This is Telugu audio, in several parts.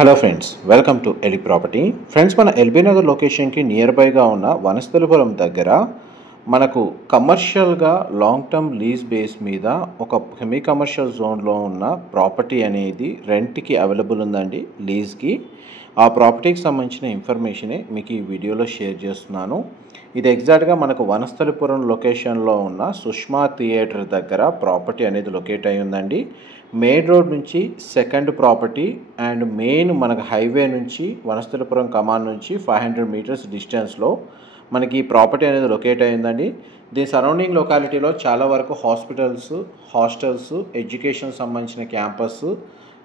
Hello friends, welcome to Eli property. Friends, మన ఎల్బీ నగర్ లొకేషన్కి నియర్ బైగా ఉన్న వనస్థలిపురం దగ్గర మనకు కమర్షియల్గా లాంగ్ టర్మ్ లీజ్ బేస్ మీద ఒక సెమీ కమర్షియల్ జోన్లో ఉన్న ప్రాపర్టీ అనేది రెంట్కి అవైలబుల్ ఉందండి, లీజ్కి. ఆ ప్రాపర్టీకి సంబంధించిన ఇన్ఫర్మేషనే మీకు ఈ వీడియోలో షేర్ చేస్తున్నాను. ఇది ఎగ్జాక్ట్గా మనకు వనస్థలిపురం లొకేషన్లో ఉన్న సుష్మా థియేటర్ దగ్గర ప్రాపర్టీ అనేది లొకేట్ అయి ఉందండి. మెయిన్ రోడ్ నుంచి సెకండ్ ప్రాపర్టీ అండ్ మెయిన్ మనకు హైవే నుంచి వనస్థలిపురం కమాన్ నుంచి 500 మీటర్స్ డిస్టెన్స్లో మనకి ఈ ప్రాపర్టీ అనేది లొకేట్ అయిందండి. దీని సరౌండింగ్ లొకాలిటీలో చాలా వరకు హాస్పిటల్స్, హాస్టల్స్, ఎడ్యుకేషన్ సంబంధించిన క్యాంపస్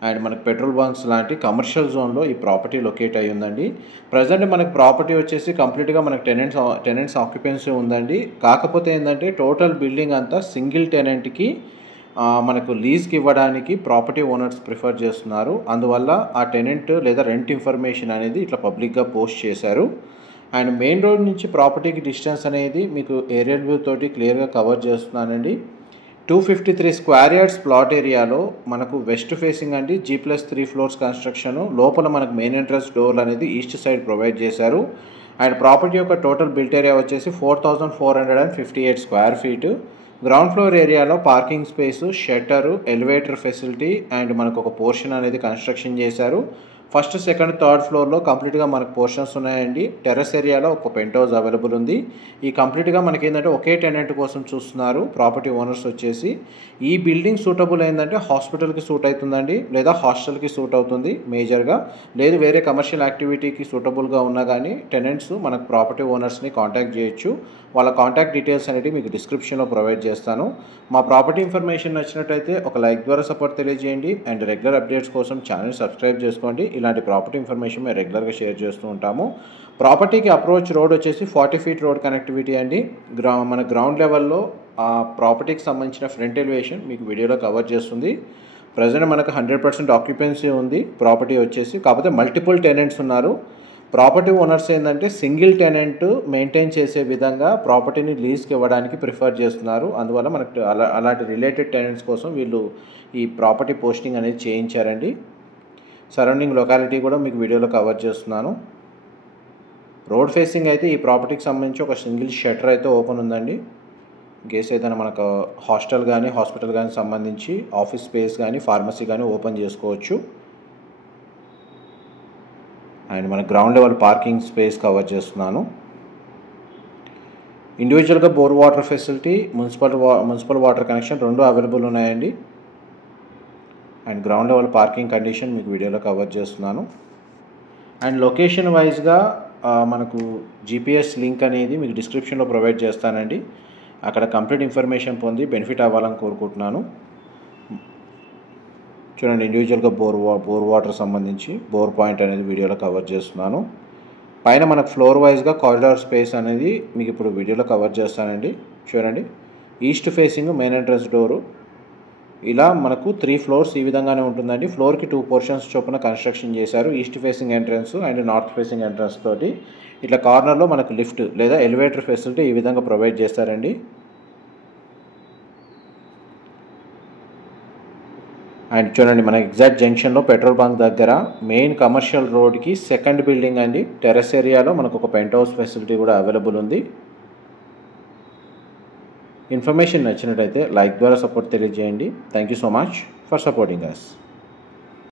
అండ్ మనకు పెట్రోల్ బంక్స్ లాంటి కమర్షియల్ జోన్లో ఈ ప్రాపర్టీ లొకేట్ అయి ఉందండి. ప్రజెంట్ మనకు ప్రాపర్టీ వచ్చేసి కంప్లీట్గా మనకు టెనెంట్స్ ఆక్యుపెన్సీ ఉందండి. కాకపోతే ఏంటంటే టోటల్ బిల్డింగ్ అంతా సింగిల్ టెనెంట్కి మనకు లీజ్కి ఇవ్వడానికి ప్రాపర్టీ ఓనర్స్ ప్రిఫర్ చేస్తున్నారు. అందువల్ల ఆ టెనెంట్ లేదా రెంట్ ఇన్ఫర్మేషన్ అనేది ఇట్లా పబ్లిక్గా పోస్ట్ చేశారు. అండ్ మెయిన్ రోడ్ నుంచి ప్రాపర్టీకి డిస్టెన్స్ అనేది మీకు ఏరియల్ వ్యూ తోటి క్లియర్గా కవర్ చేస్తున్నానండి. 253 స్క్వేర్ యార్డ్స్ ప్లాట్ ఏరియాలో మనకు వెస్ట్ ఫేసింగ్ అండి, G+3 ఫ్లోర్స్ కన్స్ట్రక్షన్. లోపల మనకు మెయిన్ ఎంట్రన్స్ డోర్ అనేది ఈస్ట్ సైడ్ ప్రొవైడ్ చేశారు. అండ్ ప్రాపర్టీ యొక్క టోటల్ బిల్ట్ ఏరియా వచ్చేసి 4458 స్క్వేర్ ఫీట్. గ్రౌండ్ ఫ్లోర్ ఏరియాలో parking space, shutter, elevator facility and మనకు ఒక పోర్షన్ అనేది కన్స్ట్రక్షన్ చేశారు. ఫస్ట్, సెకండ్, థర్డ్ ఫ్లోర్లో కంప్లీట్గా మనకు పోర్షన్స్ ఉన్నాయండి. టెర్రస్ ఏరియాలో ఒక పెంట్ హౌస్ అవైలబుల్ ఉంది. ఈ కంప్లీట్గా మనకి ఏంటంటే ఒకే టెనెంట్ కోసం చూస్తున్నారు ప్రాపర్టీ ఓనర్స్ వచ్చేసి. ఈ బిల్డింగ్ సూటబుల్ ఏంటంటే హాస్పిటల్కి సూట్ అవుతుందండి, లేదా హాస్టల్కి సూట్ అవుతుంది మేజర్గా. లేదు వేరే కమర్షియల్ యాక్టివిటీకి సూటబుల్గా ఉన్నా కానీ టెనెంట్స్ మనకు ప్రాపర్టీ ఓనర్స్ని కాంటాక్ట్ చేయొచ్చు. వాళ్ళ కాంటాక్ట్ డీటెయిల్స్ అనేవి మీకు డిస్క్రిప్షన్లో ప్రొవైడ్ చేస్తాను. మా ప్రాపర్టీ ఇన్ఫర్మేషన్ నచ్చినట్టయితే ఒక లైక్ ద్వారా సపోర్ట్ తెలియజేయండి. అండ్ రెగ్యులర్ అప్డేట్స్ కోసం ఛానల్ సబ్స్క్రైబ్ చేసుకోండి. ఇలాంటి ప్రాపర్టీ ఇన్ఫర్మేషన్ మేము రెగ్యులర్గా షేర్ చేస్తూ ఉంటాము. ప్రాపర్టీకి అప్రోచ్ రోడ్ వచ్చేసి 40 ఫీట్ రోడ్ కనెక్టివిటీ అండి. మన గ్రౌండ్ లెవెల్లో ఆ ప్రాపర్టీకి సంబంధించిన ఫ్రంట్ ఎలివేషన్ మీకు వీడియోలో కవర్ చేస్తుంది. ప్రజెంట్ మనకు 100% ఆక్యుపెన్సీ ఉంది ప్రాపర్టీ వచ్చేసి. కాకపోతే మల్టిపుల్ టెనెంట్స్ ఉన్నారు. ప్రాపర్టీ ఓనర్స్ ఏంటంటే సింగిల్ టెనెంట్ మెయింటైన్ చేసే విధంగా ప్రాపర్టీని లీజ్కి ఇవ్వడానికి ప్రిఫర్ చేస్తున్నారు. అందువల్ల మనకు అలాంటి రిలేటెడ్ టెనెంట్స్ కోసం వీళ్ళు ఈ ప్రాపర్టీ పోస్టింగ్ అనేది చేయించారండి. సరౌండింగ్ లొకాలిటీ కూడా మీకు వీడియోలో కవర్ చేస్తున్నాను. రోడ్ ఫేసింగ్ అయితే ఈ ప్రాపర్టీకి సంబంధించి ఒక సింగిల్ షట్టర్ అయితే ఓపెన్ ఉందండి. గేస్ ఏదైనా మనకు హాస్టల్ కానీ హాస్పిటల్ కానీ సంబంధించి ఆఫీస్ స్పేస్ కానీ ఫార్మసీ కానీ ఓపెన్ చేసుకోవచ్చు. అండ్ మన ground level parking space cover చేస్తున్నాను. ఇండివిజువల్గా bore water facility, municipal water connection రెండు అవైలబుల్ ఉన్నాయండి. And ground level parking condition మీకు వీడియోలో కవర్ చేస్తున్నాను. అండ్ లొకేషన్ వైజ్గా మనకు జీపీఎస్ లింక్ అనేది మీకు డిస్క్రిప్షన్లో ప్రొవైడ్ చేస్తానండి. అక్కడ కంప్లీట్ ఇన్ఫర్మేషన్ పొంది బెనిఫిట్ అవ్వాలని కోరుకుంటున్నాను. చూడండి, ఇండివిజువల్గా బోర్ వాటర్ సంబంధించి బోర్ పాయింట్ అనేది వీడియోలో కవర్ చేస్తున్నాను. పైన మనకు ఫ్లోర్ వైజ్గా కారిడార్ స్పేస్ అనేది మీకు ఇప్పుడు వీడియోలో కవర్ చేస్తానండి. చూడండి, east facing main entrance door. ఇలా మనకు 3 ఫ్లోర్స్ ఈ విధంగానే ఉంటుందండి. ఫ్లోర్కి 2 పోర్షన్స్ చొప్పున కన్స్ట్రక్షన్ చేశారు. East facing entrance and north facing entrance తోటి. ఇట్లా కార్నర్లో మనకు లిఫ్ట్ లేదా ఎలివేటర్ ఫెసిలిటీ ఈ విధంగా ప్రొవైడ్ చేస్తారండి. అండ్ చూడండి, మన ఎగ్జాక్ట్ జంక్షన్లో పెట్రోల్ బంక్ దగ్గర మెయిన్ కమర్షియల్ రోడ్కి సెకండ్ బిల్డింగ్ అండి. టెర్రస్ ఏరియాలో మనకు ఒక పెంట్ హౌస్ ఫెసిలిటీ కూడా అవైలబుల్ ఉంది. ఇన్ఫర్మేషన్ నచ్చినట్టయితే లైక్ ద్వారా సపోర్ట్ తెలియజేయండి. Thank you so much for supporting us.